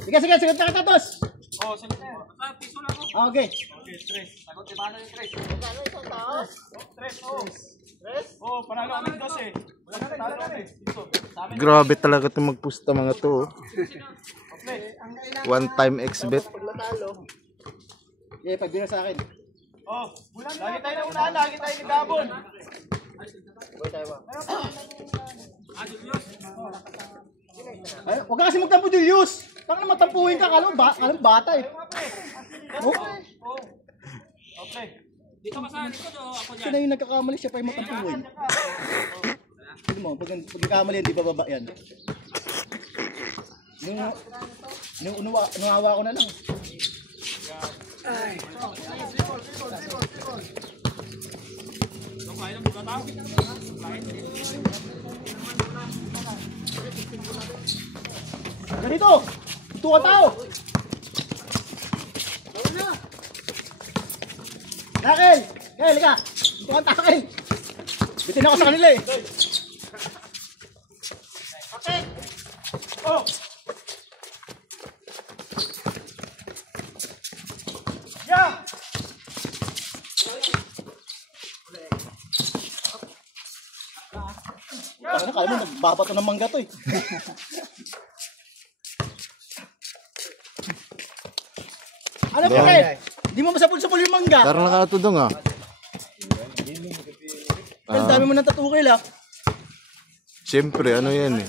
Sige, sagot na katatos. Oh, sagot na. Piso lang ako. Okay. Okay, 3. Sagot ni Bano yung 3. Ano isang tao? 3, oh. 3? Oh, panalo kami 12. Wala na talo kami. Grabe talaga itong magpusta mga to. One time exhibit. Okay, pagbira sa akin. Oh, lagi tayo na unahan, lagi tayo ni Gabon. Ay, huwag ka kasi magtampo, Julius. Taka na matampuhin ka, kalam bata eh. Okay. Dito ka sa likod o ako dyan? Kasi na yung nagkakamali siya pa yung matampuhin. Hindi mo, pag nagkakamali yan, di ba baba yan? Yung unawa ko na lang. Ay. Ganito! Ito ka tao! Rakel! Kel, lika! Ito ka tao, Kel! Bitin ako sa kanila eh! Okay. Oh! Yeah! Ano, kala mo nagbabato ng mangga to eh. Ano po Kel? Hindi mo masapul-sapul yung mangga. Tara na ka tudong ah. Ang dami mo ng tatukil ah. Siyempre, ano yan eh.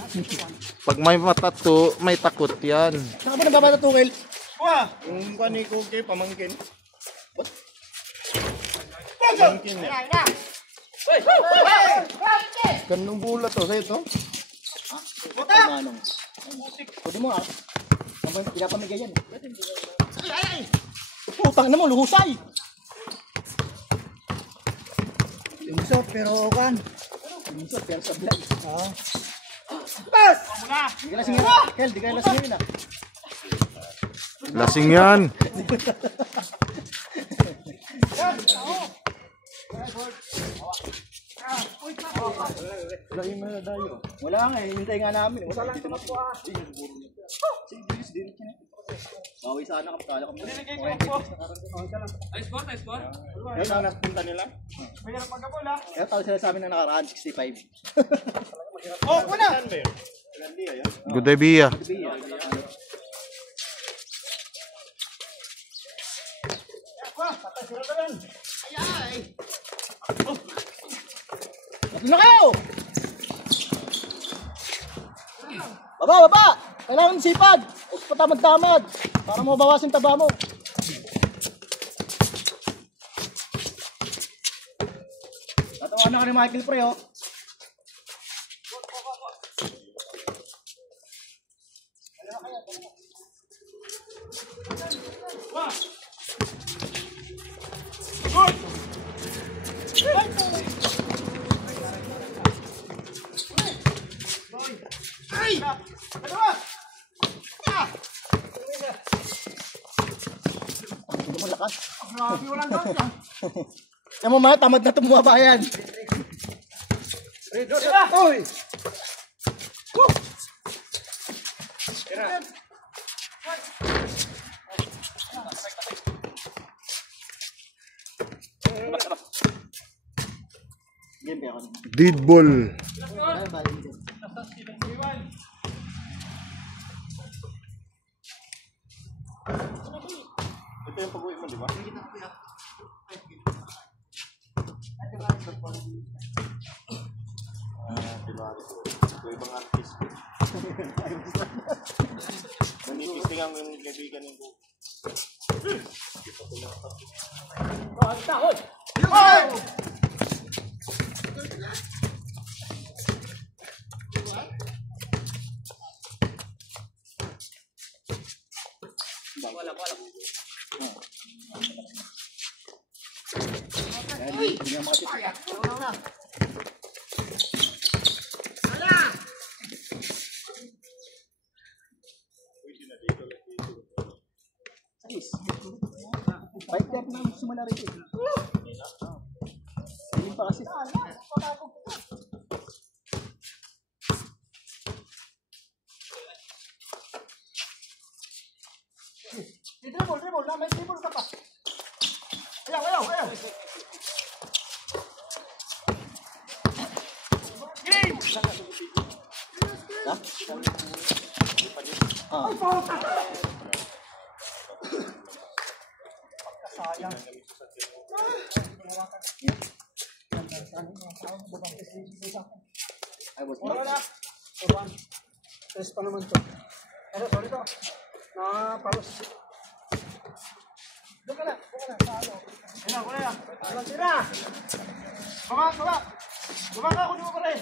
Pag may matato, may takot yan. Saka ba nagbabatukil? Wah! Yung kani ko kay pamangkin. Pamangkin niya. Kanong bula to, sa'yo to? Buta! Manong. Pwede mo ah. Pinapamigay yan. Ay! Putang na mo, luhusay! Limusot pero kan. Limusot pero sa vlog. Oo. Bas! Muna! Di ka lasing yun. Kel, di ka lasing yun ah. Lasing yan. Wala yung mga dayo. Wala nga eh, hintay nga namin. Wala lang ito po ah. Bawi sana kami, kala kami. Ice ball, ice ball. Ayun ang napunta nila. May hirap magkabol ha? Kaya tawag sila sa amin na nakaraan, 65. Oh, una! Good idea. Tatlo na kayo! Baba! Kailangan sipag! Huwag patamad-tamad para mabawasin taba mo. Tatawa na ka ni Michael Pre, oh. Ay! Dalawa! Hindi mo lakas. Grabe, walang gawin yan. Yan mo mga tamad na tumumaba yan. Tira! Oy! Game kaya ako. Dead ball. Ito yung pag-uwi mo, di ba? Diba? Ito ibang artist. Nanipis lang yung kaibigan ng buko. Ay! Hindi nga makatip. Ayos. 5 step na sumala rin ito. Hindi pa kasi. dribble. May dribble ka pa. Ayaw. Game! Sayang. Ay, boss. Wala na. Test pa naman to. Ano, sorry to. Palos. Doon ka na. Ano? Ayun, wala. Tira. Baba. Baba ka, kunin mo pa rin.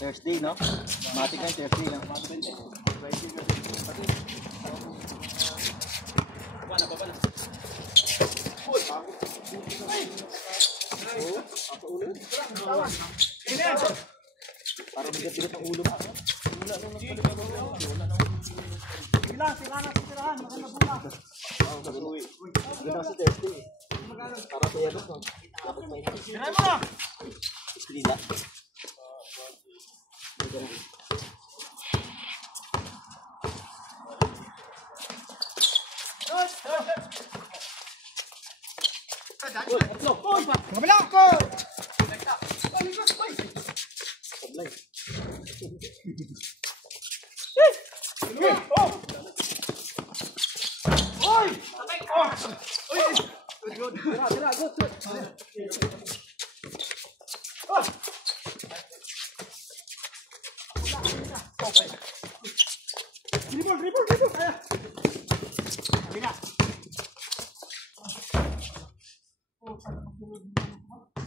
Thursday, no? Matik na Thursday, no? Parang bigat-bigat ang ulo. Tirahan. Maganda bunga. Maganda sa Thursday. Para sa yaros, no? Dapat may tirahan mo na! Istrila. Kabila ko!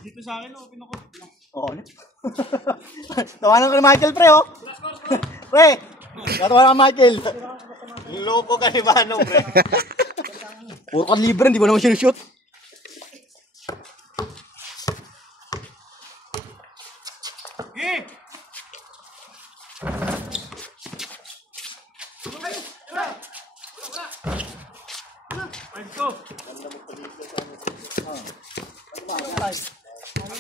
Dito sa akin, oh, pinako. Oo. Tawanan ko ni Michael, pre, oh. Pre, natawanan ka Michael. Loko ka ni Manong, pre. Puro ka libre, hindi ko naman sinushoot. Hey! Let's go!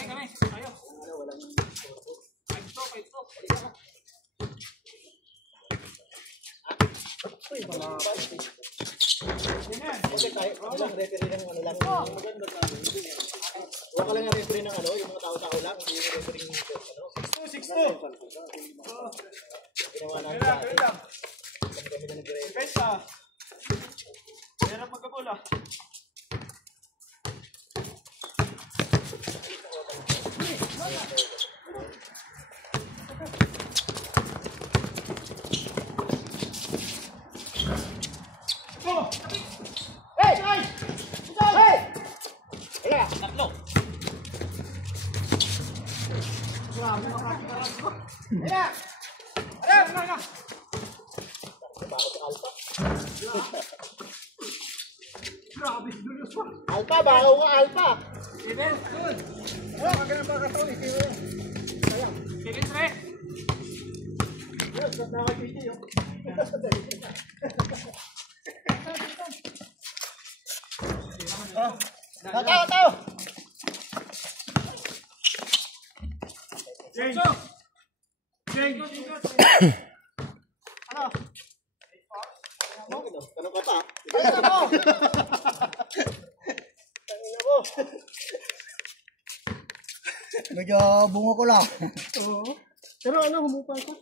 Kami. Tayo. Fight to. Huwag ka lang yung referee ng yung mga tao-tao lang, hindi yung referee ng 6-2. ginawa namin Wait lang. kami na nag-referee. Guys, hirap magkabola. Alpa, bahaw ka, Alpa! Kevin, good. Magandang pagkataon, ikaw yan. Kevin, Tre. Yes, ba't nakakiti yun? Tao! Jane! So, Jane! Tanong ka pa? Tanong mo! Medyo bungo ko lang. Oo. Pero humupa ka?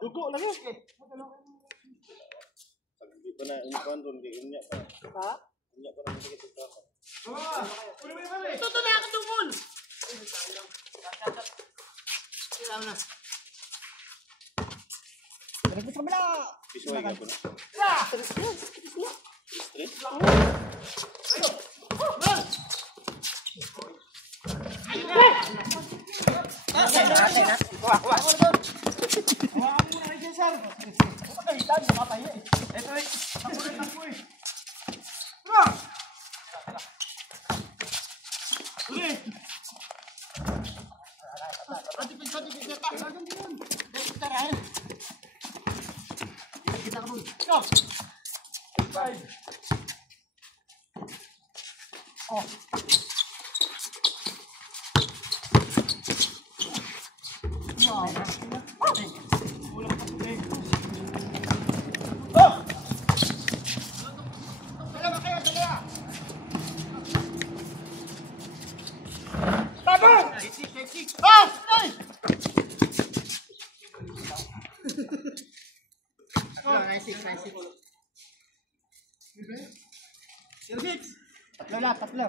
Dugo lang yun. Hindi pa na umukan doon, hindi unya pa. Ha? Unya pa rin sakit ito. ito na ako tumul. Kailangan na. Balik mo sa kabila. Pisuhay ka po na. Tatlo lang, tatlo.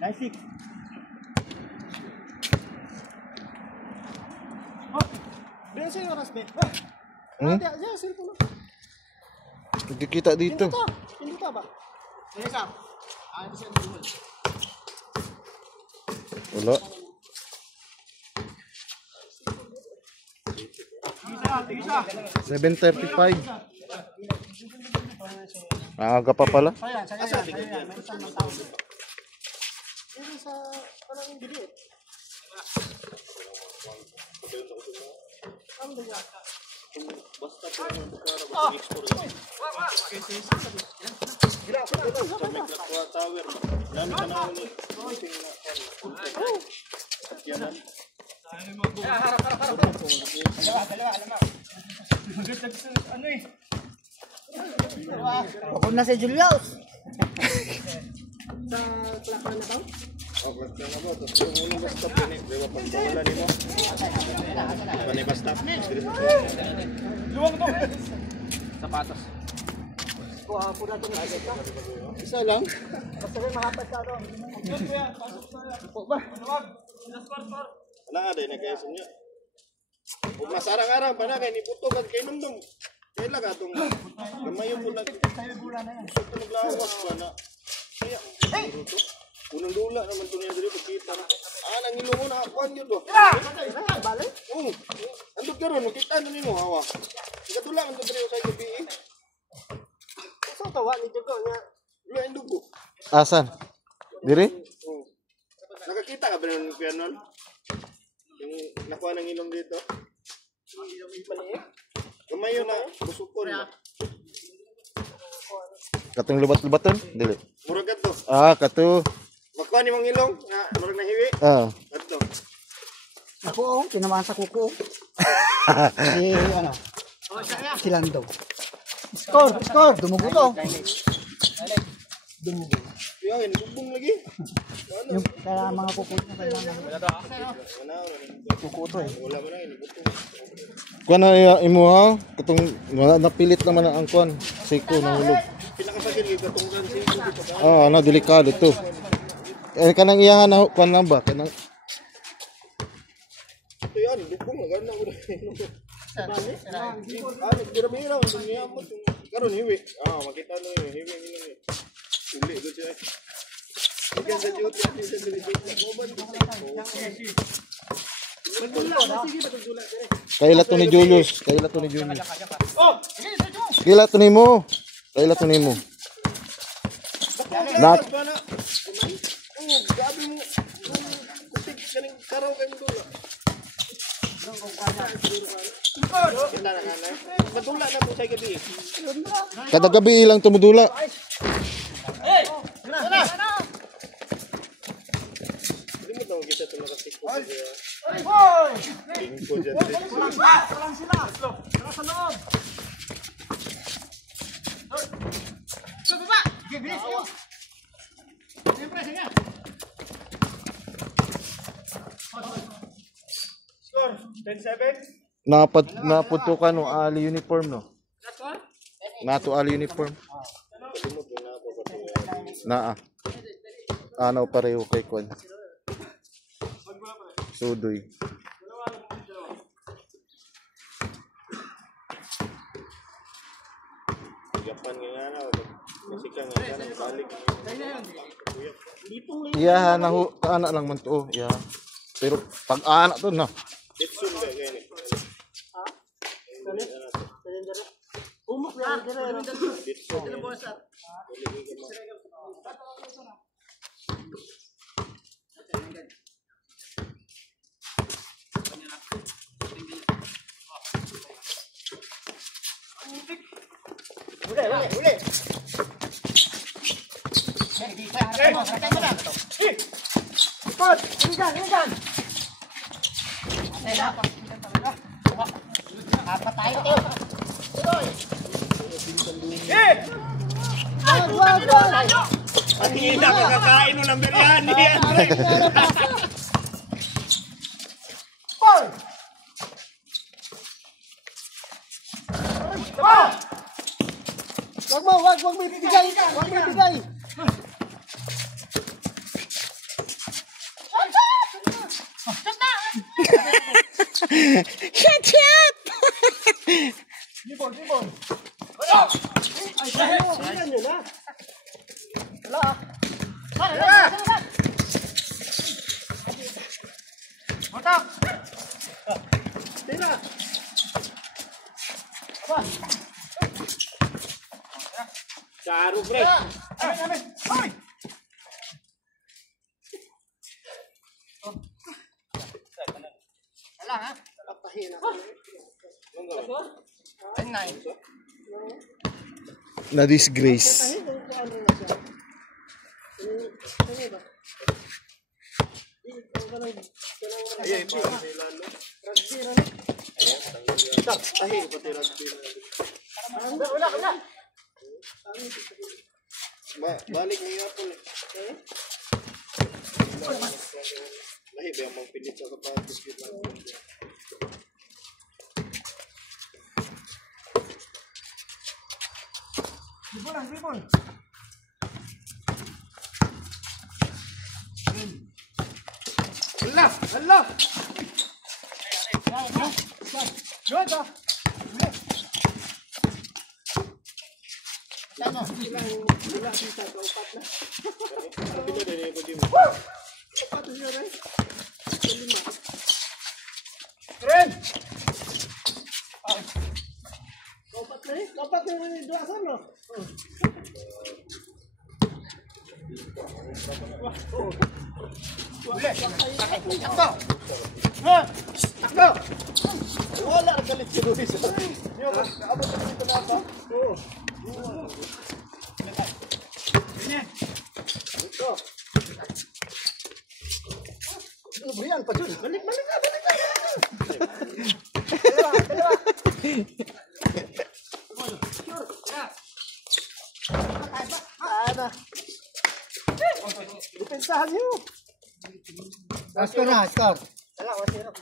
9-6. Oh, bilang sa'yo oras, be. Hmm? Diyan, cellphone mo. Hindi kita dito. Hindi ka ba? Sige, Sam. Ito siya dito. Wala. Tigisa. 7:35. Aga pa pala. Saya yan. May isang tao dito. Pero sa, parang hindi eh. Ano ba yan? Basta po yung bukara, export yun. Sa may Lakwa Tower. Dami ka na ulit. Sakyanan. Ano eh? Ako na si Julius. Sa Klapa na daw? Okay na ba? Tapos yung unang basta po ni. Diba pag wala ni mo? Panay basta. Luwang to. Sapatos. Kuha po natin ng agad ka. Isa lang. Basta rin makapat ka doon. Yan kuya, pasok sa po ba? Luwag. Wala nga din, nagkayasin niya. Kung masarang-arang pa na, kaya niputogan kay Nungdong. Kaya lang atong gamay yung bulag. Tayo bula na yan. Gusto ko naglawas pa na. Kaya, puro to. Unang dula naman to niya dito, pagkita na. Nang ilo mo na, kuhan yun ba? Balik? Oo. Andun ka ron, makita na nino, hawa. Ikatula, andun ka rin sa gabi eh. Saan tawa ni Jogo niya? Wala yung dugo. Asan? Diri? Oo. Nakakita ka ba ng pianol? Yung nakuha ng ilong dito? Kamay yun na, busukon na. Katong lubat-lubatan? Dili. Muragat to. Kato. Makuha ni mong ilong, na murag nahiwi. Ato. Ako, tinamaan sa kuko. Si, ano? Si Lando. Score! Dumugo to. Yung inibubong lagi. Yung kaya mga kuko niya kailangan. Kuko to eh. Wala mo na, inibubong. Kuan na imuha. Katong napilit naman ang kuan. Siko nahulog. Pinakasagin yung katunggan sa ilong dito. Ano delikado to. Kanang iyahan na kuan na ba? Kanang Ito yan, dubong. Gano'n ako na ilong. Nagbira-bira. Karoon, hiwi. Makita na yun. Hiwi ang ilong yun. Uli, doon siya. Ikaw sa duty. Sa kaila to ni Julius. Kaila to ni Julius. Kaila to nimo. Kaila to nimo. Nak gabi mo. Kutik kaning karaw kayo mo dula. Kita na kanay. Madula na po sa gabi. kada gabi ilang tumudula. Hindi mo daw kita ito nakatikot. Tingko dyan. Walang sila. Tara sa loob. Sa baba. Sige, bilis kayo. Siyempre, sige. Score, 10-7. Naputukan no ali uniform no. Nato ali uniform. Naa. Ano pareho kay kuan. Sudoy. Gapan nga na. Kasi ka nga na balik. Iya na anak lang man to. Iya. Pero pag anak to na. Ditsun ba ganyan? Umok yan. Ditsun. Uli. Ikot! Iligan! Apat tayo. Ang hina kakakain mo ng biryani. Four! Wag mo ibigay. Libon. Ay, sayan nyo na. Wala. Matak. Tira. Charo, pre. Amin. Ay! Wala ha? Na disgrace. Wala. Balik mo yung apple eh. Lahi ba yung magpilit sa kapatos kita? Libon. Hala. Good ah. Keren. Dapat na yung dua sana. Takbo. Wala ang galit si Luis. Abot na dito na ako. Brian pa dyan. Balik na. Dalawa. Depensahan nyo. Score. Dalawa, 0.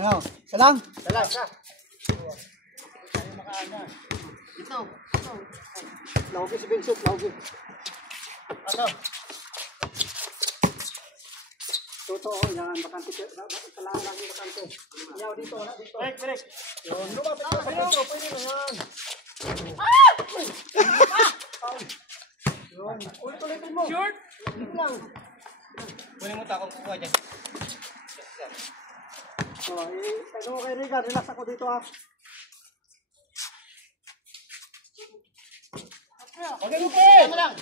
Ano? Salang? Laugi si Vincent, laugi. Totoo, yan. Bakante. Salang lang yung bakante. Yaw dito. Break. Yun, lumapit ka pa dito. Pwede na yan. Yun, ulit-ulitin mo. Short. Dito lang. Kunin mo takong kukuha dyan. Tanong mo kay Riga, relax ako dito ha. Okay, tama lang.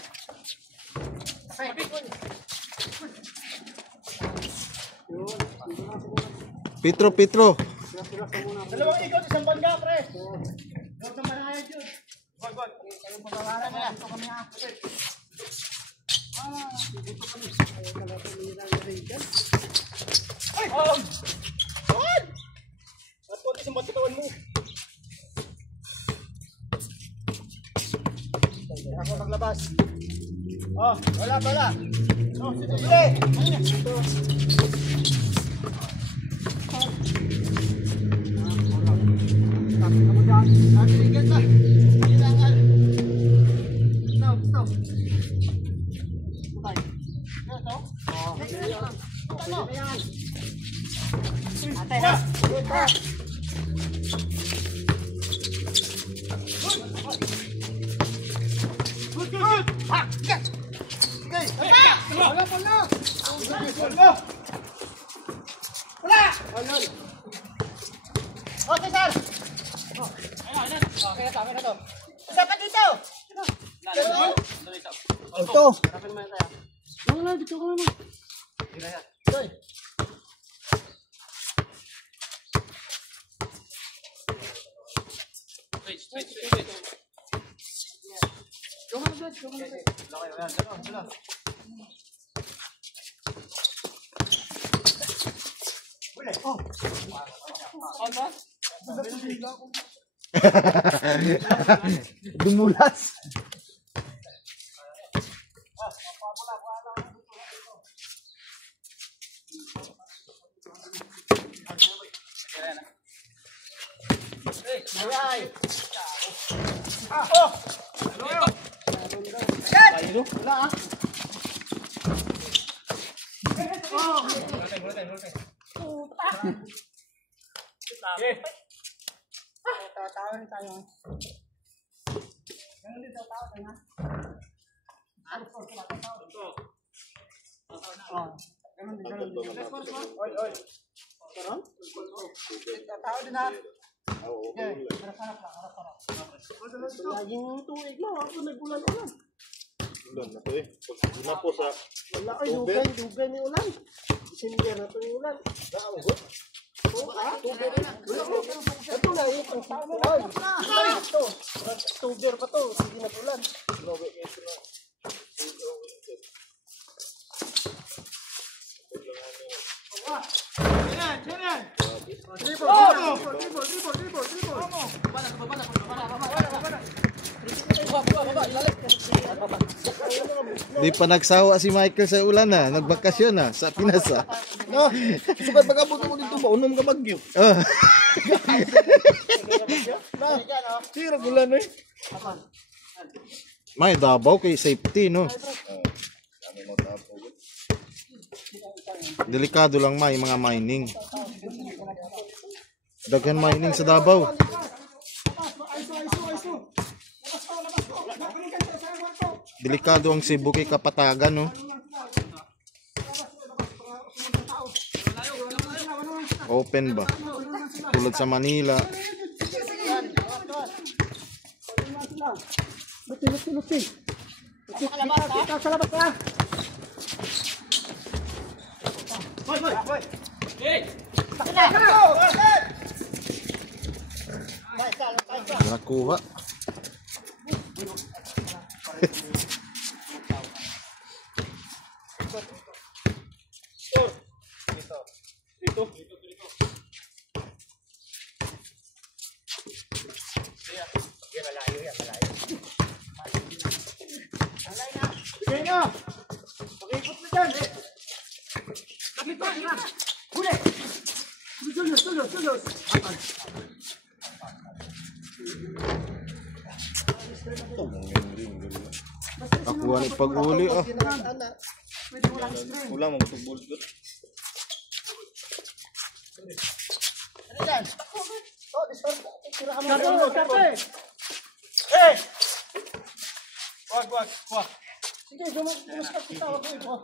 Petro. Relax ka muna. Dalawang ikot, isang bangga, pre. Huwag na manayad yun. Wag. Kayong pagkawalan na yan. Ito kami ha. Dito kami. Ayaw na natin nirang narigan. Ay! Saan? At po, isang batitawan mo. Ako maglabas. Oh, wala. Oh, sige. Ito. Kamu jangan tinggal lah. Jangan. Stop. Baik. Ya, tahu? Oh. Jangan. Atas dah. Good. Ha, get. Bola. Oh, Cesar. Okay na to. Isa pa dito. Ito. Wala, dito ka naman. Doy. Dumulas. Tawa tayo. Ganun din tawa tayo na. Ganun din. Oy. Karon? Tawa din ha. Laging tuig na ako nagulan-ulan. Ulan na to eh. Pag na po sa Wala ay dugay ni ulan. December na to yung ulan. Daawgot. Ito na yung pang-tawag. Ito. October pa to. Hindi na ulan. Yan. Di pa nagsawa si Michael sa ulan na. Nagbakasyon na sa Pinas ah. no, sukat magabot mo dito ba unom ka bagyo. Oh. Sira gulan eh. May Davao kay safety no. Delikado lang may mga mining. Daghan mining sa Davao. Delikado ang Cebu kay Kapatagan no. Open ba? Tulad sa Manila. Luti. Kalabas ka. Boy. Hey. Nakuha. Sige nyo. Pakikot na dyan. Pakikot na. Huli. Tulos. Nakuha ni paghuli ah. Ulam mo tubol dito. Ano yan? Oh, Karte. Eh! Wag. Sige, gumas ka kita. Ganun.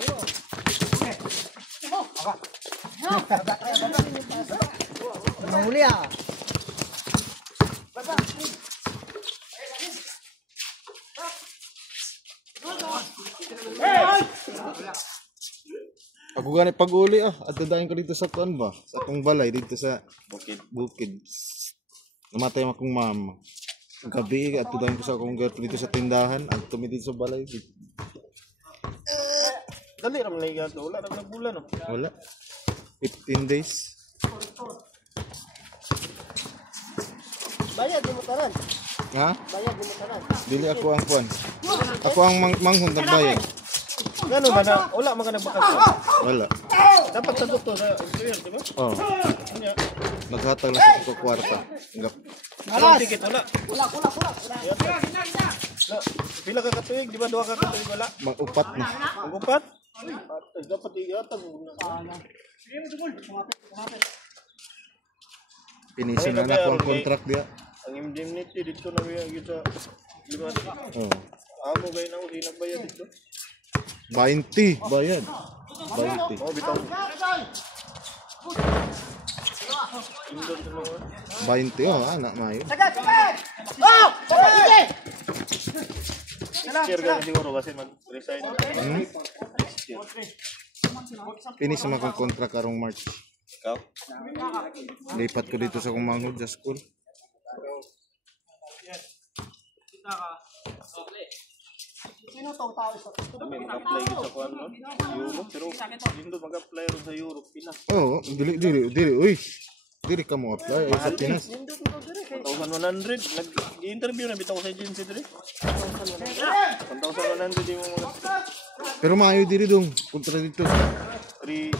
Ayo. Nahuli ah. Baba. Pag pag-uli at dadahin ko dito sa kuan ba? Sa akong balay dito sa bukid. Namatay akong mama. Gabi at dadahin ko sa akong gato dito sa tindahan at tumiti sa balay. Dali ram lagi gato. Wala ram nagbulan no. Wala. 15 days. Bayad di mo tanan. Ha? Bayad di mo tanan. Dili ako ang kuan. Ako ang manghun nagbayad. Ngano ba na? Wala man ka nagbakas. Wala. Dapat sa to sa employer, di ba? Oh. Kanya. Naghatag na sa ko kwarta. Ngap. Alas. Ticket wala. Wala. Na, pila ka katuig, di ba? Duha ka katuig wala. Mag-upat na. Ang upat? Patay dapat igatag mo na. Pinisin na ako ang contract dia. Ang indemnity dito na may sa lima. Oh. Amo gay na uli nagbayad dito. 20 bayad. 20. Oh, bitaw. Indon sa mga. 20 oh, anak mayo. Share ka na siguro kasi mag-resign. Finish naman akong contract karong March. Ikaw? Lipat ko dito sa akong manghod sa school. Sino tong tao sa Kami mag-apply sa kuan no? Europe, pero hindi mag-apply ron sa Europe, Pinas. Oh, dili. Uy. Dili ka mo apply sa Pinas. 1,100. Nag-interview na bitaw sa agency dire. 1,100 yung mga Pero maayo diri dong. Kontra dito. 3.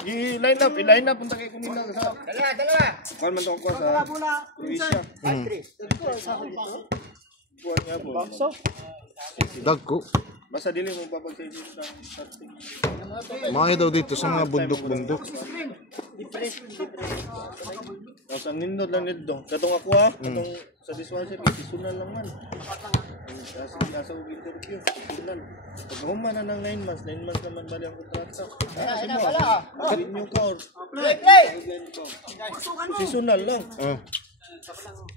I-line up punta kay kumina sa. Dala. Kuan man to ko sa Croatia. Kuan nga po. Bakso. Dagko. Basta dili mo babag sa agency sa starting. Maayo daw dito sa mga bundok-bundok. Tapos ang nindot lang nito. Katong ako katong sa dishwasher, isunal lang man. Kasi asa ko interview, isunal. Pag human na ng 9 months, 9 months naman bali ang kontrata. Kasi mo, renew ka or isunal lang.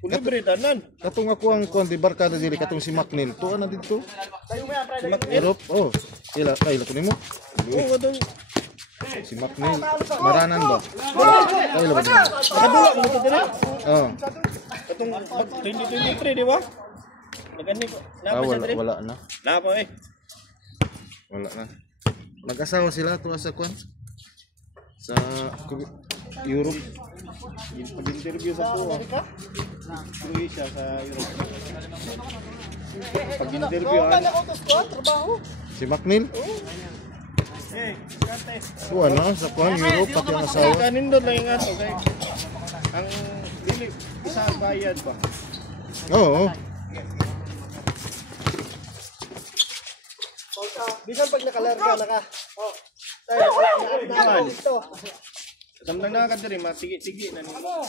Libre tanan. Katong ako ang kuan di barkada diri katong si Macnil. Tuwa na dito. Si Macnil. Europe. Oh. Ila ko nimo. Oo, katong Si Macnil. Maranan ba? Kaila ba? kadula mo to dira. Oh. Katong 2023 di ba? Nagani ko. Napa siya diri? Wala na. Napa Wala na. Nag-asawa sila tuwa sa kuan. Sa Europe. Pag-interview sa tuwa. Croatia sa Europe. Pag-interview trabaho. Si Macnil. Tuwa na sa kuan Europe pati ang asawa. Kanindot lang yung ato kay ang dili isa ang bayad ba? Oo. Bisan pag nakalarga naka. Oh. Tayo dito. Samtang nakakadiri matigi-tigi na nimo.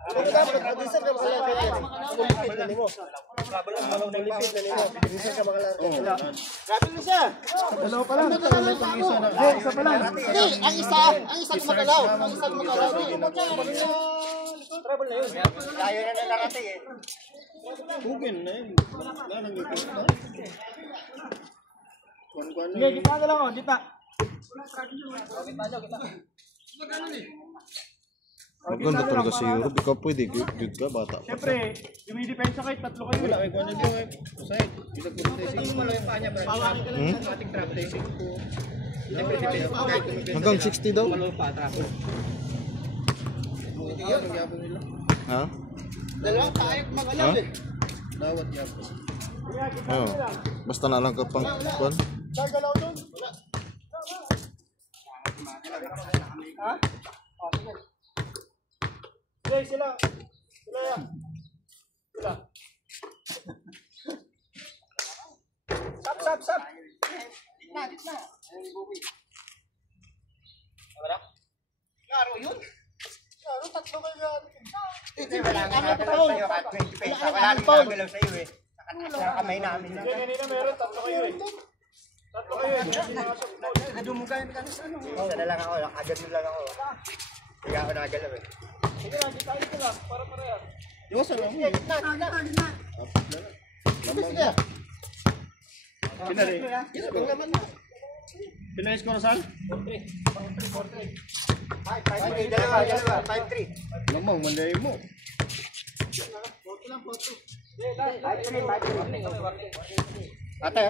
Dapat bisan ka makalarga dyan. Lumipid na nimo. Lumipid na nimo. Bisan ka makalarga. Grabe na siya. Dalawa pa lang. Isa na. Isa pa lang. Hindi, ang isa gumagalaw. Ang isa gumagalaw. Travel na yun. Layo na narating eh. Bugin na yun. Wala nang gagawin. Kuan-kuan na. Sige, kita na lang oh, kita. Maganda talaga sa Europe. Ikaw pwede. Good ka, bata pa. Siyempre, dumidepensa kayo, tatlo kayo. Wala kay kuan na yun. Usay. Bisa ko Hanggang 60 daw? Ha? Dalawa tayo magalaw Ha? eh. Dawat gyapon. Oo. Basta na lang ka pang kuan. Gagalaw doon. Wala. Ha? Sige, sila. Sila yan. Sila. Sap. Gitna. Klaro yun. Klaro, tatlo kayo yan. Wala nang gagalaw sa iyo eh. Kamay namin lang. Ganyan meron, tatlo kayo eh. Tatlo kayo eh. Nadumugan ka na sa ano. Isa na lang ako, agad mo lang ako. Hindi ako nagalaw eh. Sige lang, di tayo sila. Para yan. Iwasan lang mo. Gitna. Sige. Pinari. Pinais ko na saan? 5-3, dalawa, 5-3. Lamang, manday mo. 5-3. Ate.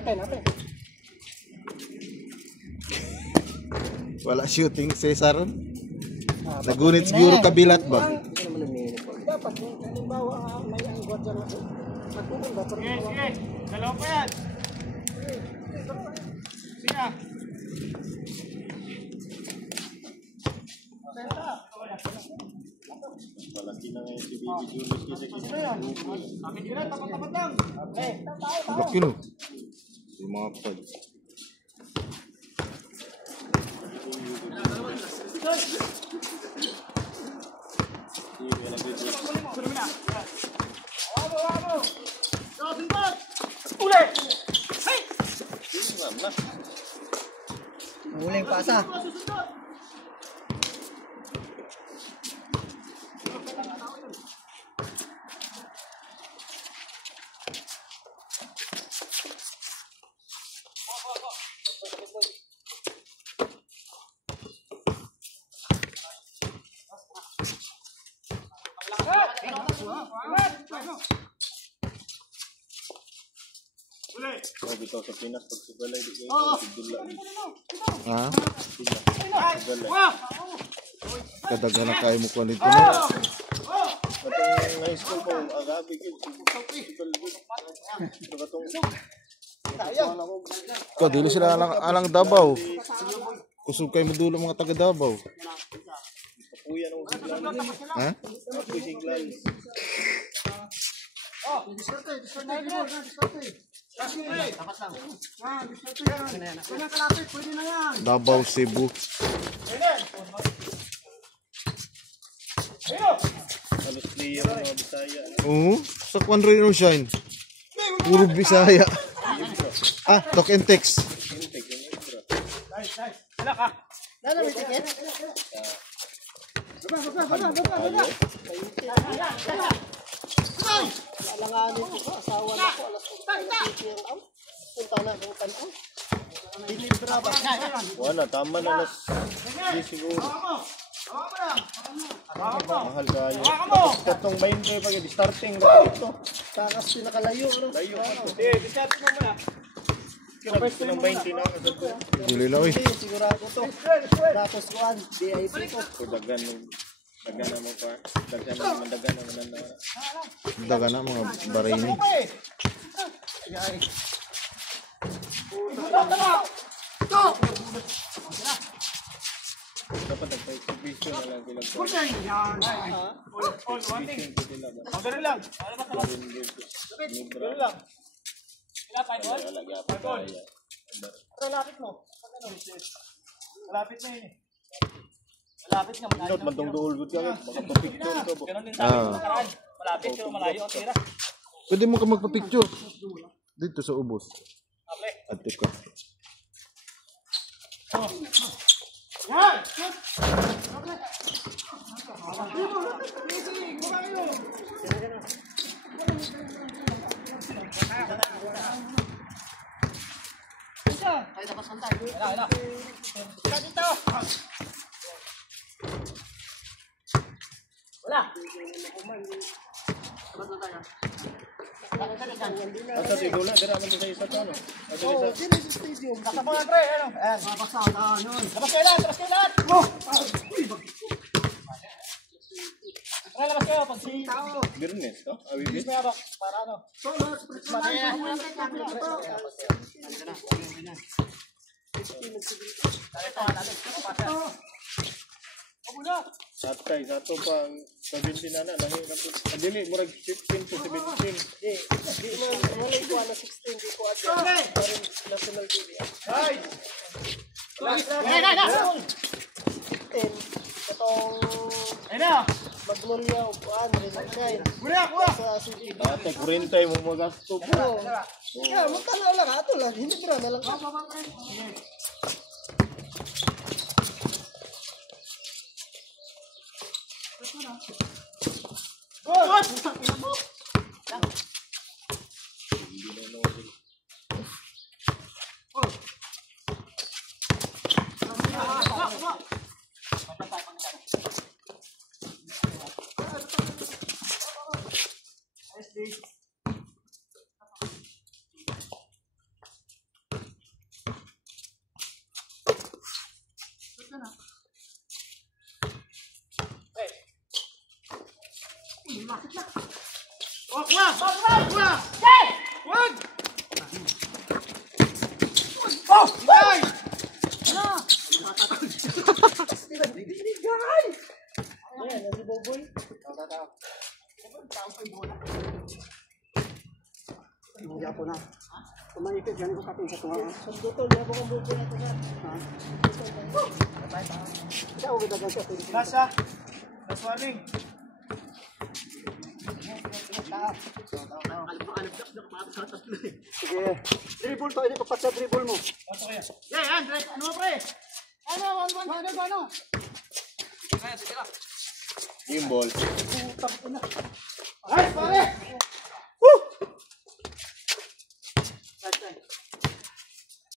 Wala shooting si Cesar. Nagunit siguro kabilat ba? Dapat yung halimbawa may ang gwadya na nagpupunta pero Sige. Dalawa pa yan. Sige. Malaki na ngayon si Baby Julius kasi Akin yun, tapat-tapat lang. Laki no. Yung mga pod. Huling pasa. Oh, bitaw sa Pinas pag sugalay di kayo sigdula. Ha? Sugalay. Kadaga na kayo mo ko nito no. Katong high school ko agabi gid sugalay. Katong Ko dili sila alang Davao. Kusog kay modulo mga taga Davao. kuya nung siglan. Ha? Kuya siglan. Davao, Cebu. Halos player ng mga Bisaya. Oo, sa Kwan Ray Shine. Puro Bisaya. Ah, talk and text. Integ yung extra. Alanganin ko sa asawa na ko alas 8 yung punta na ng tanong. Dinibra ba? Wala, tama na alas 10 siguro. Mahal kayo. Tapos katong 20 pag starting na ito. Takas pinakalayo ano? Layo pa to. Discard mo muna. Kapag ko ng 20 na ako sa Dili lang eh. Hindi, sigurado to. Tapos kuan, VIP to. ko dagan na mo pa. Dagan na na. Daga na mga barini. Dapat nagpa-exhibition na lang bilang ko. All one thing. Ganun lang. Ano ba ka? Ganun lang. Sila 5 all? Five all. Pero lapit mo. Pag ano, malapit na yun eh. Malapit nga, malayo Not na. matong duol gud ka. Baka pa-picture ka ba? Ganun din sa akin sa nakaraan. Malapit pero malayo ang tira. Pwede mo ka magpa-picture. Dito sa ubos. Aple. At ko. Wala. Dito. Wala. Asa si Dula, dira man sa isa to no. Asa Oh, isa. dito sa stadium. Nasa mga pre, ano? Ayan. Babaksaw na yun. Labas kayo lahat, labas kayo lahat. Pre, labas kayo. Pag si Birnes to. Awibit. may habak, para ano? Satay sa to pang 17 na lahi na to. Dili murag 15 to 17. Di mo, walay kuha na 16. Di ko adya. Parang national TV. Ay! 10. Itong Ayun na! Magnolia o kuan, Rizal Kuya, kuya! sa CGD. Ate kurentay mo magasto po. Yeah, magkano lang ato lang. Hindi bra na lang. Hindi ako na. Kumanipit yan ko kating sa tunga. Sundutol, hindi ako kung bubo na tunga. Ha? Siya, uwi na dyan siya. Last ha. Last warning. Sige. Dribble to, hindi pa sa dribble mo. Pasok kaya. Yung ball. Ay, pare!